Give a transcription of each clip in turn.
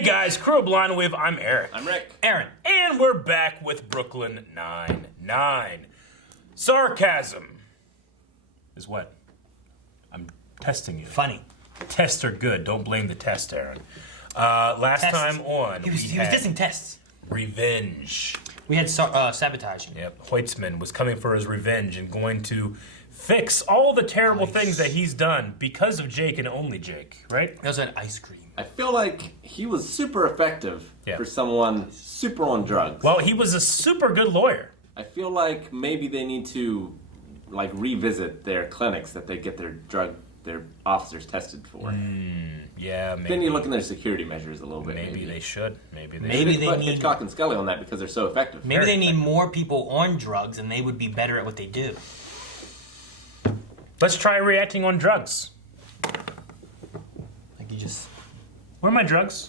Hey guys, Crew of Blind Wave, I'm Eric. I'm Rick. Aaron. And we're back with Brooklyn Nine-Nine. Sarcasm is what? I'm testing you. Funny. Tests are good. Don't blame the test, Aaron. Last Tests. time on, He was dissing tests. Revenge. We had Sabotage. Yep, Hoitzman was coming for his revenge and going to fix all the terrible things that he's done because of Jake and only Jake, right? He also had ice cream. I feel like he was super effective for someone super on drugs. Well, he was a super good lawyer. I feel like maybe they need to revisit their clinics that they get their officers tested for. Yeah, maybe. Then you look in their security measures a little bit. Maybe they should. Maybe they Maybe should. they put need Hitchcock and Scully on that because they're so effective. Maybe they need more people on drugs, and they would be better at what they do. Let's try reacting on drugs. Like you just, Where are my drugs?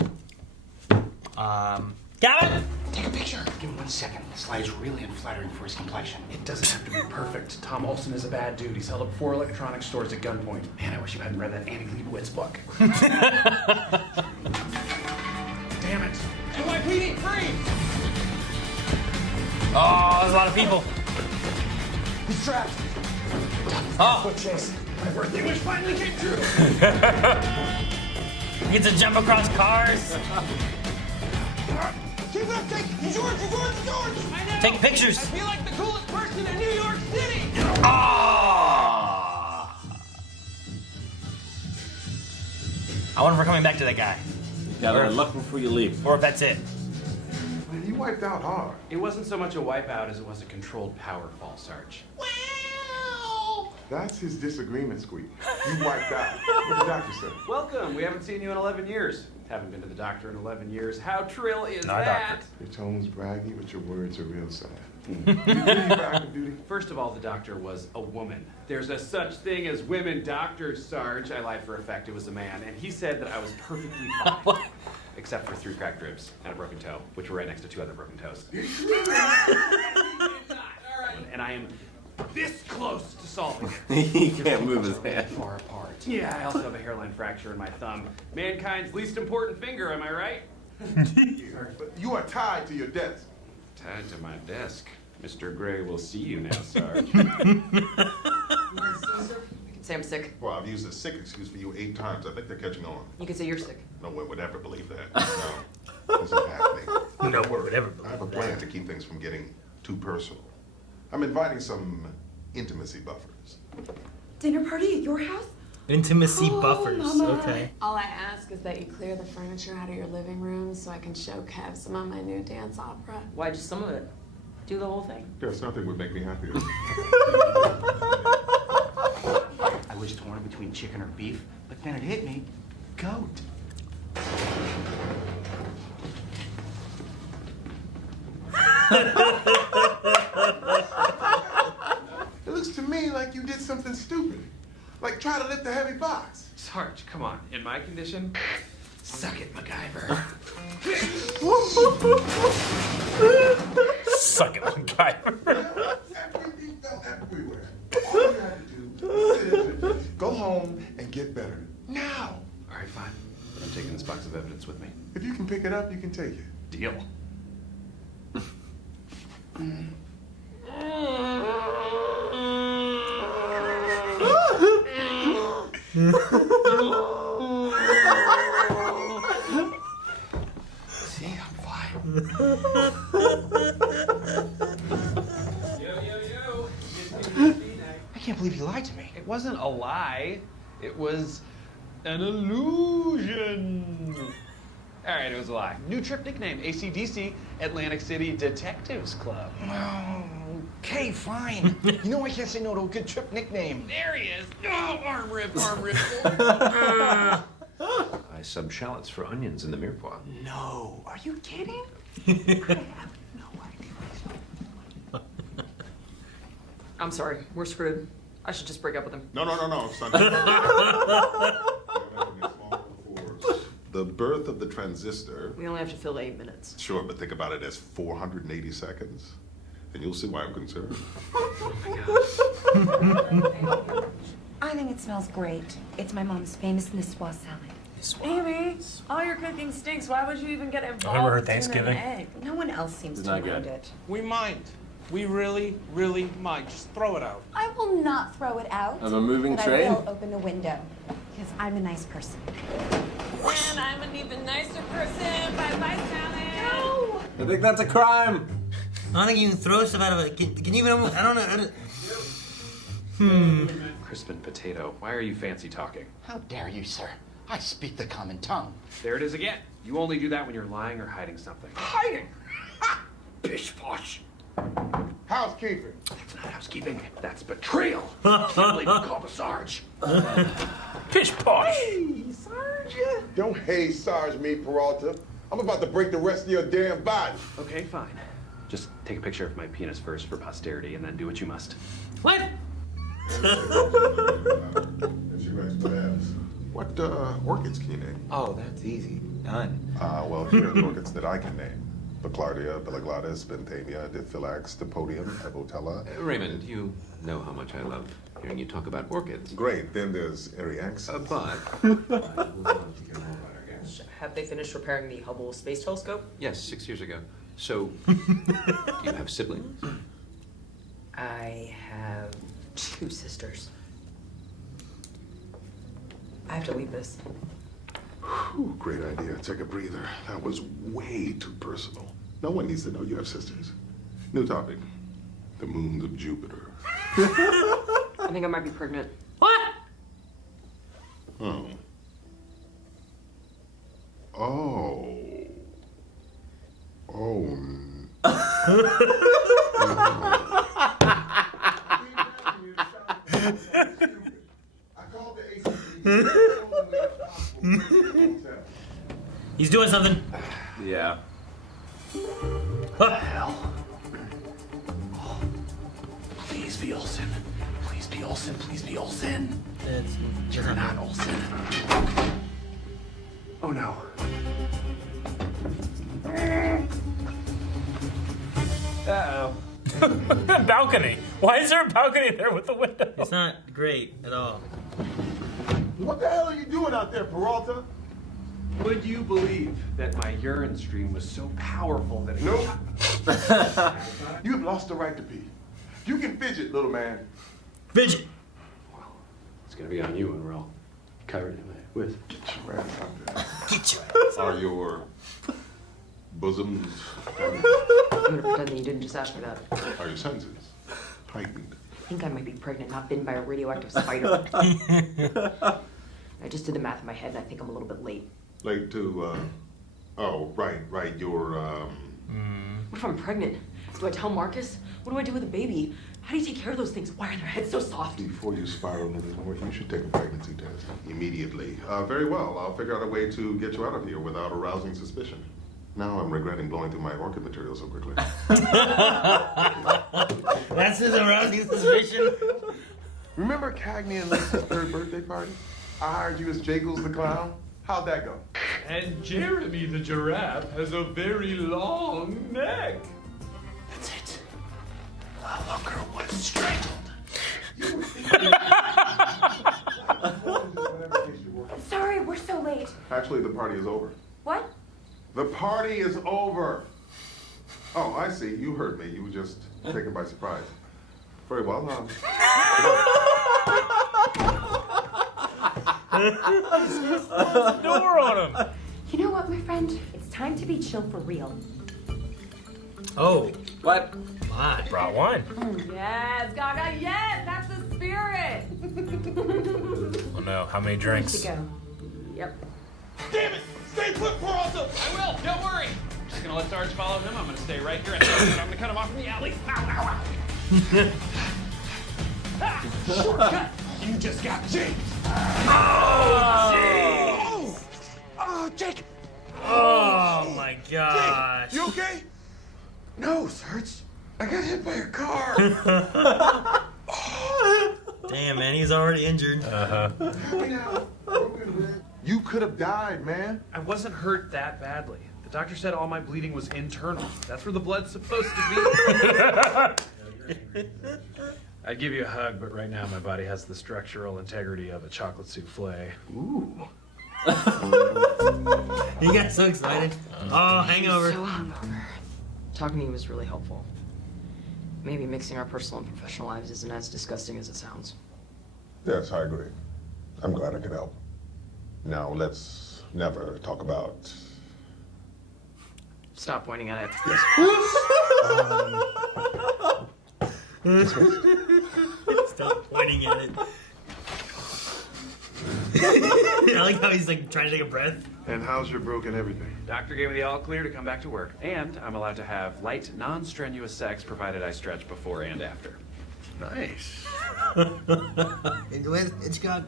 Gavin. Take a picture. Give him 1 second. The slide is really unflattering for his complexion. It doesn't have to be perfect. Tom Olson is a bad dude. He's held up 4 electronics stores at gunpoint. Man, I wish you hadn't read that Annie Leibovitz book. Damn it. NYPD, freeze! Oh, there's a lot of people. He's trapped. Oh, Chase. My birthday wish finally came true. he gets to jump across cars. Keep up, take. He's yours. I know. Take pictures. I feel like the coolest person in New York City. Ah! I wonder if we're coming back to that guy, Yeah, they're looking before you leave. or if that's it. Man, you wiped out hard. It wasn't so much a wipeout as it was a controlled power fall, Sarge. That's his disagreement, Squeak. You wiped out. What the doctor say? Welcome. We haven't seen you in 11 years. Haven't been to the doctor in 11 years. How trill is Not a that? doctor. Your tone's braggy, but your words are real sad. You for active duty? First of all, the doctor was a woman. There's a such thing as women doctors, Sarge. I lied for effect. It was a man. And he said that I was perfectly fine. What? Except for 3 cracked ribs and a broken toe, which were right next to 2 other broken toes. And I am this close to solving it. He can't move his hand. Far apart. Yeah, I also have a hairline fracture in my thumb. Mankind's least important finger, am I right? But you are tied to your desk. Tied to my desk. Mr. Gray will see you now, Sarge. You can say I'm sick. Well, I've used a sick excuse for you 8 times. I think they're catching on. You can say you're sick. No one would ever believe that. No, this is happening. No one would ever I have a believe plan that. to keep things from getting too personal. I'm inviting some intimacy buffers. Dinner party at your house? Intimacy Oh, buffers. Mama. Okay. All I ask is that you clear the furniture out of your living room so I can show Kev some of my new dance opera. Why just some of it? Do the whole thing. Yes, nothing would make me happier. I was torn between chicken or beef, but then it hit me. Goat. It looks to me like you did something stupid. Like try to lift a heavy box. Sarge, come on. In my condition, suck it, MacGyver. Suck it, MacGyver. Everything fell everywhere. All you had to do was go home and get better. Now! All right, fine. But I'm taking this box of evidence with me. If you can pick it up, you can take it. Deal. See, I'm fine. Yo. I can't believe you lied to me. It wasn't a lie. It was an illusion. All right, it was a lie. New trip nickname, AC/DC, Atlantic City Detectives Club. Okay, fine. You know I can't say no to a good trip nickname. There he is. Oh, arm rip. I sub shallots for onions in the mirepoix. No. Are you kidding? I'm sorry. We're screwed. I should just break up with him. No, son. The birth of the transistor. We only have to fill 8 minutes. Sure, but think about it as 480 seconds. And you'll see why I'm concerned. I think it smells great. It's my mom's famous Niçoise salad. Amy, all your cooking stinks. Why would you even get involved? Remember her in an Thanksgiving? egg? No one else seems It's to not mind good. it. We mind. We really, really mind. Just throw it out. I will not throw it out. Of a moving but train? I will open the window because I'm a nice person. And I'm an even nicer person. Bye-bye, Sally. No! I think that's a crime. I don't think you can throw stuff out of it. Can you even almost, I don't know. Crispin potato. Why are you fancy talking? How dare you, sir? I speak the common tongue. There it is again. You only do that when you're lying or hiding something. Hiding! Pish posh. Housekeeping. That's not housekeeping. That's betrayal. Can't believe you called the Sarge. Pish posh. Hey, Sarge. Don't hey Sarge me, Peralta. I'm about to break the rest of your damn body. Okay, fine. Just take a picture of my penis first for posterity and then do what you must. What? What orchids can you name? Oh, that's easy. None. Well, here are the orchids that I can name. Baclardia, Biloglottis, Benthamia, Diphylax, Dipodium, Evotella. Raymond, you know how much I love hearing you talk about orchids. Great, then there's Eriaxis. But Have they finished repairing the Hubble Space Telescope? yes, 6 years ago. So, do you have siblings? I have 2 sisters. I have to leave this. Whew, great idea. Take a breather. That was way too personal. No one needs to know you have sisters. New topic. The moons of Jupiter. I think I might be pregnant. What? Oh. Oh. Oh. I called the ACB. He's doing something. Yeah. Please be Olsen. Please be Olsen. Please be Olsen. You're Not Olsen. Oh no. Uh-oh. Balcony. Why is there a balcony there with the window? It's not great at all. What the hell are you doing out there, Peralta? Would you believe that my urine stream was so powerful that it... Nope. You have lost the right to pee. You can fidget, little man. Fidget. It's gonna be on you when we're all covered in my whiz. Get your ass out there. Get your Are your bosoms, I'm gonna pretend that you didn't just ask me that. are your senses heightened? I think I might be pregnant, not bitten by a radioactive spider. I just did the math in my head, and I think I'm a little bit late. Late to, oh, right, your, What if I'm pregnant? Do I tell Marcus? What do I do with a baby? How do you take care of those things? Why are their heads so soft? Before you spiral anymore, you should take a pregnancy test immediately. Very well, I'll figure out a way to get you out of here without arousing suspicion. Now I'm regretting blowing through my orchid material so quickly. That's his arousing suspicion. Remember Cagney and Lisa's 3rd birthday party? I hired you as Jagles the clown. How'd that go? And Jeremy the giraffe has a very long neck. That's it. The little girl was strangled. Sorry, we're so late. Actually, the party is over. What? The party is over. Oh, I see. You heard me. You were just taken by surprise. Very well. Close the door on him. You know what, my friend? It's time to be chill for real. Oh, What? my. Brought wine. Yes, Gaga, yes! That's the spirit! Oh no, how many drinks? To go. Yep. Damn it! Stay put, Peralta! I will, don't worry. I'm just gonna let Sarge follow him. I'm gonna stay right here. I'm gonna cut him off in the alley. Ow, ow, ow. Ah, shortcut! You just got James! Oh, Jake! Oh my gosh. You okay? No, Serge. I got hit by a car. Damn, man, he's already injured. You could have died, man. I wasn't hurt that badly. The doctor said all my bleeding was internal. That's where the blood's supposed to be. I'd give you a hug, but right now my body has the structural integrity of a chocolate souffle. Ooh. You got so excited. Oh, hangover. So hungover. Talking to you was really helpful. Maybe mixing our personal and professional lives isn't as disgusting as it sounds. Yes, I agree. I'm glad I could help. Now, let's never talk about... Stop pointing at it. Yes. Stop pointing at it. I like how he's like trying to take a breath. And how's your broken everything? Doctor gave me the all clear to come back to work. And I'm allowed to have light, non-strenuous sex provided I stretch before and after. Nice. Hitchcock.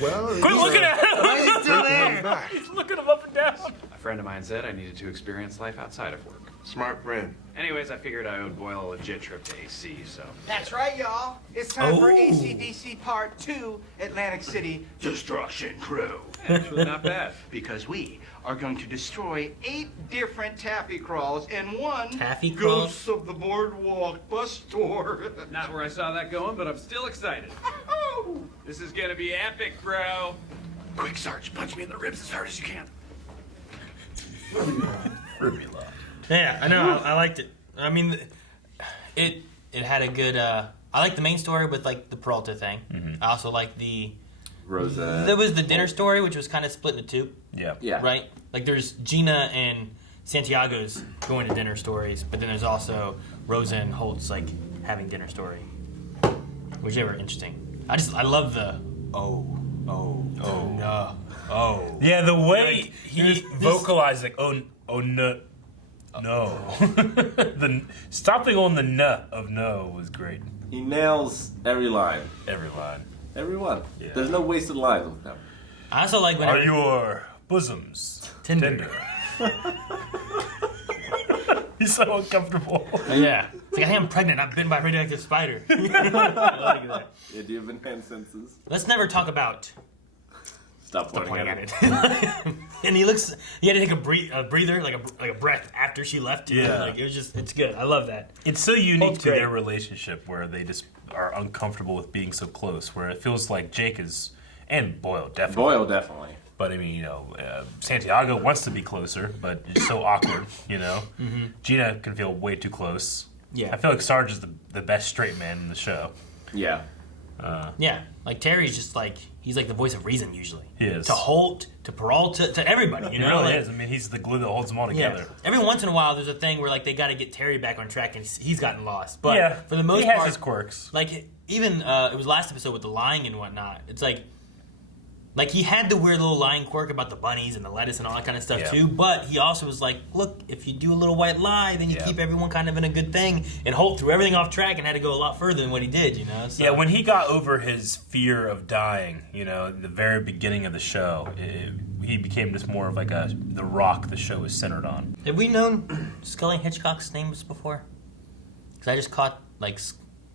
Well, Quit looking at him! Why is he still there? He's looking him up and down. A friend of mine said I needed to experience life outside of work. Smart friend. Anyways, I figured I owed Boyle a legit trip to AC, so. That's right, y'all. It's time for Oh. AC/DC Part 2, Atlantic City Destruction Crew. Actually, not bad. Because we are going to destroy 8 different taffy crawls and 1 Taffy crawl? Ghosts of the Boardwalk bus tour. Not where I saw that going, but I'm still excited. This is gonna be epic, bro. Quick, Sarge, punch me in the ribs as hard as you can. Yeah, I know. I liked it. I mean, it had a good. I like the main story with like the Peralta thing. Mm-hmm. I also like the. Rosa. There was the dinner story, which was kind of split into two. Yeah. Yeah. Right. Like there's Gina and Santiago's going to dinner stories, but then there's also Rosa and Holt's like having dinner story, which they were interesting. I love the no. Yeah, the way Like, he there's- vocalized, like, no. The stopping on the "n" of no was great. He nails every line. Every line. Every one. Yeah. There's no wasted lines with him. I also like when Are your bosoms Tender. He's so uncomfortable. Yeah. It's like, hey, I'm pregnant. I've been by a radioactive spider. I like that. Yeah, do you have enhanced senses? Let's never talk about. Stop Stop pointing pointing at at it. And he had to take a breather, like a breath after she left. Too. Yeah. Like, it's good. I love that. It's so unique Both to great. their relationship where they just are uncomfortable with being so close, where it feels like Jake is, and Boyle definitely. Boyle, definitely. But I mean, Santiago wants to be closer, but it's so awkward, Mm-hmm. Gina can feel way too close. Yeah. I feel like Sarge is the best straight man in the show. Yeah. Yeah. Like Terry's just like he's like the voice of reason usually. He is. To Holt, to Peralta, to everybody. He You know. really like, is. I mean, he's the glue that holds them all Yeah. together. Every once in a while, there's a thing where like they got to get Terry back on track, and he's gotten lost. But Yeah, for the most he has part, his quirks. Like even it was last episode with the lying and whatnot. It's like he had the weird little lying quirk about the bunnies and the lettuce and all that kind of stuff Yeah. too. But he also was like, look, if you do a little white lie, then you Yeah. keep everyone kind of in a good thing. And Holt threw everything off track and had to go a lot further than what he did. So. Yeah, when he got over his fear of dying, at the very beginning of the show, he became just more of like the rock the show is centered on. Have we known Scully and Hitchcock's names before? Because I just caught like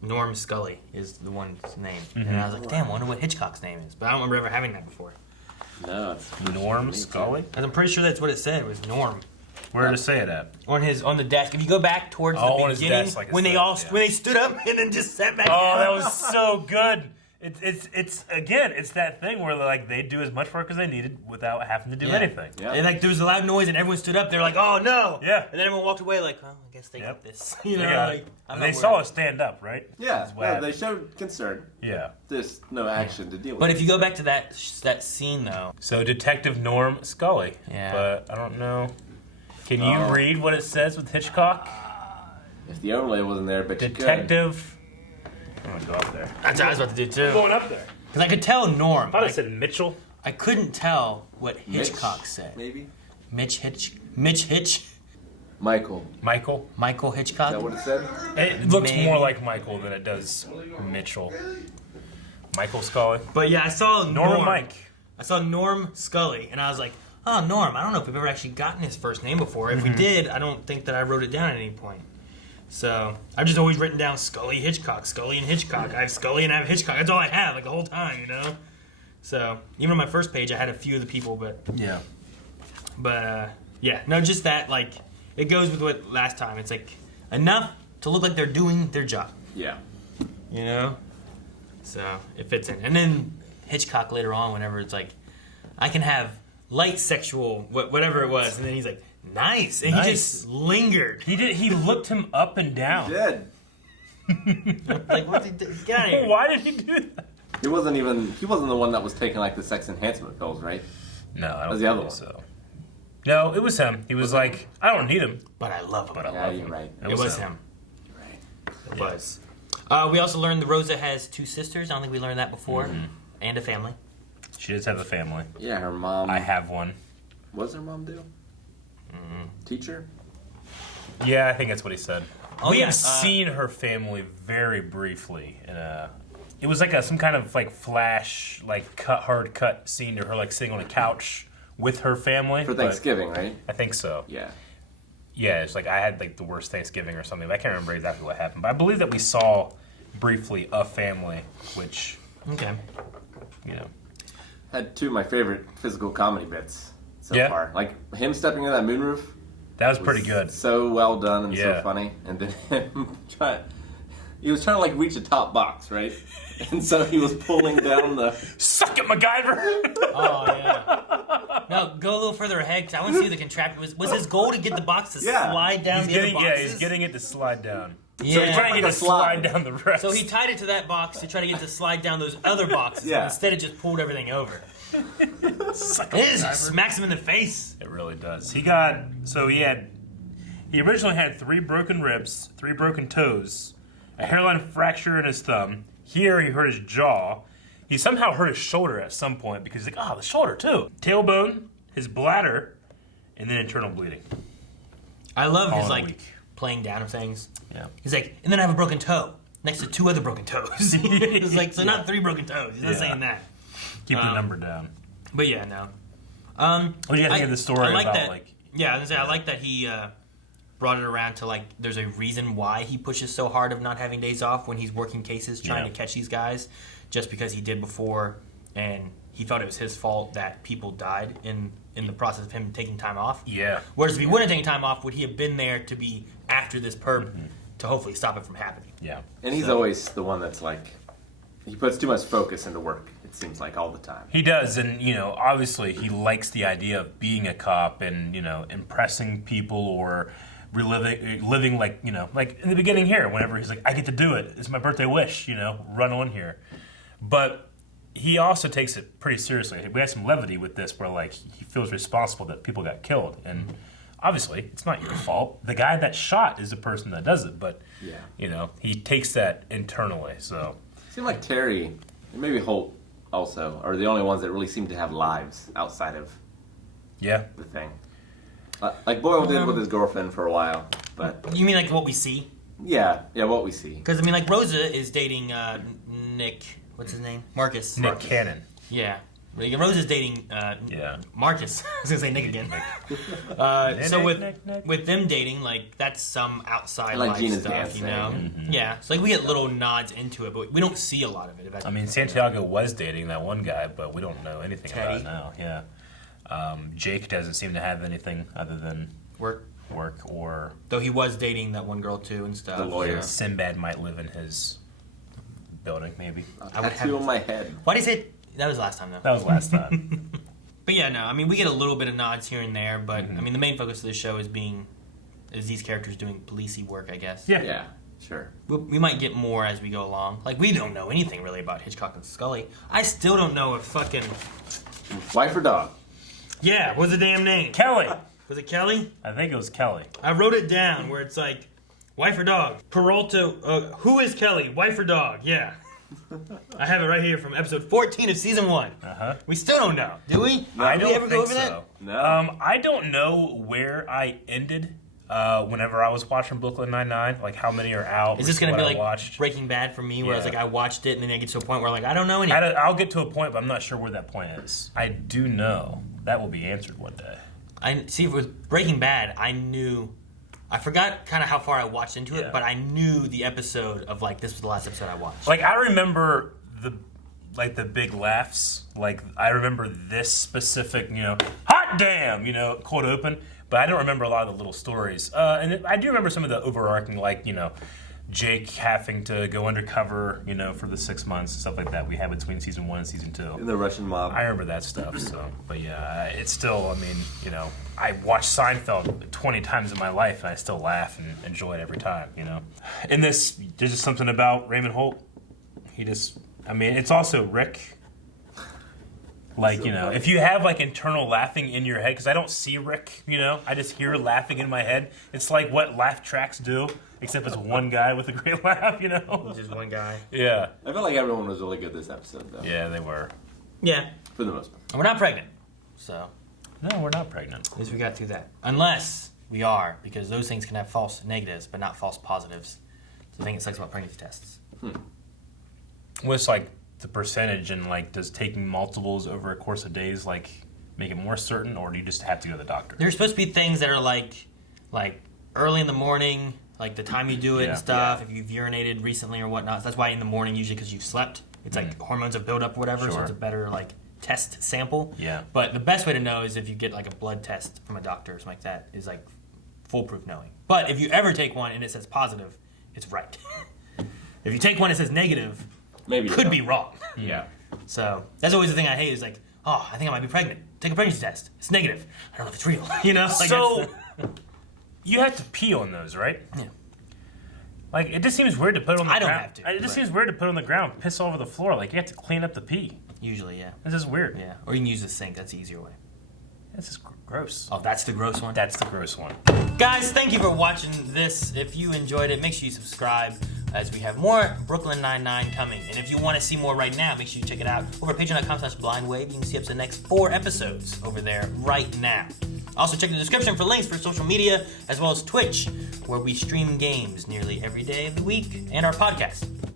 Norm Scully is the one's name, and I was like, damn, I wonder what Hitchcock's name is. But I don't remember ever having that before. No, it's Norm Scully? And I'm pretty sure that's what it said. It was Norm. Where did it say it at? On the desk. If you go back towards Oh, the on his beginning, desk, like it when they said, all yeah. when they stood up and then just sat back. Oh, down. that was so good. It's again, it's that thing where like they do as much work as they needed without having to do Yeah. anything. Yeah. And like there was a loud noise and everyone stood up. They're like, "Oh no!" Yeah. And then everyone walked away like, "Oh, I guess they Yep. got this." Yeah. like I'm And not they saw worried. us stand up, right? Yeah, That's what they happened. showed concern. Yeah. There's no action to deal with. But if you go back to that scene though, So Detective Norm Scully. Yeah. But I don't know. Can you read what it says with Hitchcock? If the overlay wasn't there, but Detective. I'm gonna go up there. that's what I was about to do too. Going up there. Because I could tell Norm. I thought I, it said Mitchell. I couldn't tell what Mitch, Hitchcock said. maybe? Mitch Hitch. Michael. Michael. Michael Hitchcock. Is that what it said? It looks Maybe. more like Michael than it does Mitchell. Michael Scully. But yeah, I saw Norm and Mike. I saw Norm Scully, and I was like, oh, Norm. I don't know if we've ever actually gotten his first name before. If we did, I don't think that I wrote it down at any point. So I've just always written down Scully Hitchcock, Scully and Hitchcock. I have Scully and I have Hitchcock. That's all I have, like the whole time, So even on my first page, I had a few of the people, but Yeah. yeah, no, just that. Like it goes with what last time. It's like enough to look like they're doing their job. Yeah. So it fits in. And then Hitchcock later on, whenever it's like, I can have light sexual, whatever it was, and then he's like, nice, and he just lingered. He looked him up and down. He did. Like, what's he get out of here. Why did he do that? He wasn't the one that was taking like the sex enhancement pills, right? No, I don't was the other think one. so. No, it was him. He was like, I don't need him, But I love him. but I Yeah, love you're him. right. It was him. You're right. It was. We also learned that Rosa has 2 sisters. I don't think we learned that before. And a family. She does have a family. Yeah, her mom. I have one. What does her mom do? Teacher? Yeah, I think that's what he said. Oh, We yeah, have seen her family very briefly. It was like some kind of like flash, like hard cut scene to her like sitting on a couch with her family. For Thanksgiving, right? I think so. Yeah. Yeah, it's like I had like the worst Thanksgiving or something. But I can't remember exactly what happened. But I believe that we saw briefly a family, which, Okay. you know. Had 2 of my favorite physical comedy bits so Yeah. far. Like him stepping into that moonroof. That was pretty good. So well done and Yeah. so funny. And then him he was trying to like reach a top box, right? And so he was pulling down the. Suck it, MacGyver! Oh, yeah. No, go a little further ahead, because I want to see the contraption. Was his goal to get the box to slide down the other boxes? He's getting it to slide down. Yeah. So he's trying to get it to slide slide. down the rest. So he tied it to that box to try to get it to slide down those other boxes. Yeah. And instead, it just pulled everything over. Suck It it, is, MacGyver. smacks him in the face. It really does. He originally had 3 broken ribs, 3 broken toes, a hairline fracture in his thumb. Here he hurt his jaw. He somehow hurt his shoulder at some point because he's like, the shoulder too. Tailbone, his bladder, and then internal bleeding. I love All his, in a like, week. playing down of things. Yeah. He's like, and then I have a broken toe next to 2 other broken toes. It's like, so not 3 broken toes. He's not Yeah. saying that. Keep the number down. But yeah, no. What do you think of the story I like about that, like? Yeah, I was gonna say, I like that he brought it around to like there's a reason why he pushes so hard of not having days off when he's working cases trying to catch these guys, just because he did before and he felt it was his fault that people died in the process of him taking time off. Yeah. Whereas if he wouldn't have taken time off, would he have been there to be after this perp to hopefully stop it from happening? Yeah. And he's always the one that's like, he puts too much focus into work. It seems like all the time. He does, and obviously he likes the idea of being a cop and impressing people or living like like in the beginning here. Whenever he's like, I get to do it. It's my birthday wish. Run on here. But he also takes it pretty seriously. We had some levity with this, where like he feels responsible that people got killed, and obviously it's not your fault. The guy that shot is the person that does it, but he takes that internally. So it seemed like Terry and maybe Holt also are the only ones that really seem to have lives outside of the thing. Like Boyle did with his girlfriend for a while, but You mean like what we see? yeah, what we see. Because I mean, like Rosa is dating Nick. What's his name? Marcus. Nick Cannon. Yeah. Rosa's dating Marcus. I was gonna say Nick again. So with them dating, like that's some outside like life Gina's stuff, dancing. Yeah. So like we get little nods into it, but we don't see a lot of it. I mean, Santiago was dating that one guy, but we don't know anything about Teddy. it now. Yeah. Jake doesn't seem to have anything other than work, or though he was dating that one girl too and stuff. The lawyer. Sinbad might live in his building, maybe. I would Tattoo on my head. Why did he say that was last time though? That was last time. But yeah, no. I mean, we get a little bit of nods here and there, but I mean, the main focus of the show is these characters doing policey work, I guess. Yeah, sure. We might get more as we go along. Like, we don't know anything really about Hitchcock and Scully. I still don't know if fucking... Wife or dog? Yeah, what's the damn name? Kelly. Was it Kelly? I think it was Kelly. I wrote it down where it's like, wife or dog? Peralta, who is Kelly? Wife or dog? Yeah. I have it right here from episode 14 of season 1. Uh-huh. We still don't know, do we? I Did don't we ever go think over so. that? No. I don't know where I ended whenever I was watching Brooklyn Nine-Nine. Like how many are out? Is this going to be what I like watched. Breaking Bad for me, where I was Yeah. like, I watched it, and then I get to a point where I'm like, I don't know anything. I'll get to a point, but I'm not sure where that point is. I do know that will be answered one day. I see. With Breaking Bad, I forgot kind of how far I watched into it, but I knew the episode of like this was the last episode I watched. Like I remember the big laughs. Like I remember this specific, hot damn, cold open. But I don't remember a lot of the little stories. And I do remember some of the overarching, like, Jake having to go undercover, for the 6 months and stuff like that we had between season 1 and season 2. In the Russian mob. I remember that stuff. So, but yeah, it's still. I watched Seinfeld 20 times in my life, and I still laugh and enjoy it every time. In this, there's just something about Raymond Holt. It's also Rick. If you have internal laughing in your head, because I don't see Rick, I just hear laughing in my head. It's like what laugh tracks do, except it's one guy with a great laugh, Just one guy. Yeah. I feel like everyone was really good this episode, though. Yeah, they were. Yeah. For the most part. And we're not pregnant, so. No, we're not pregnant. At least we got through that. Unless we are, because those things can have false negatives, but not false positives. So the thing that sucks about pregnancy tests. What's the percentage, and does taking multiples over a course of days make it more certain, or do you just have to go to the doctor? There's supposed to be things that are like early in the morning, like the time you do it and stuff. If you've urinated recently or whatnot, so that's why in the morning usually because you've slept. It's hormones have built up or whatever, so it's a better test sample. Yeah. But the best way to know is if you get a blood test from a doctor or something like that is foolproof knowing. But if you ever take one and it says positive, it's right. If you take one and it says negative, maybe could be wrong. Yeah. So that's always the thing I hate is I think I might be pregnant. Take a pregnancy test. It's negative. I don't know if it's real. So you have to pee on those, right? Yeah. It just seems weird to put it on the ground. I don't have to. It just seems weird to put it on the ground, piss all over the floor. You have to clean up the pee. Usually, yeah. This is weird. Yeah. Or you can use the sink. That's the easier way. This is gross. Oh, that's the gross one? That's the gross one. Guys, thank you for watching this. If you enjoyed it, make sure you subscribe as we have more Brooklyn Nine-Nine coming. And if you want to see more right now, make sure you check it out over at patreon.com/blindwave. You can see up to the next 4 episodes over there right now. Also, check the description for links for social media, as well as Twitch, where we stream games nearly every day of the week, and our podcast.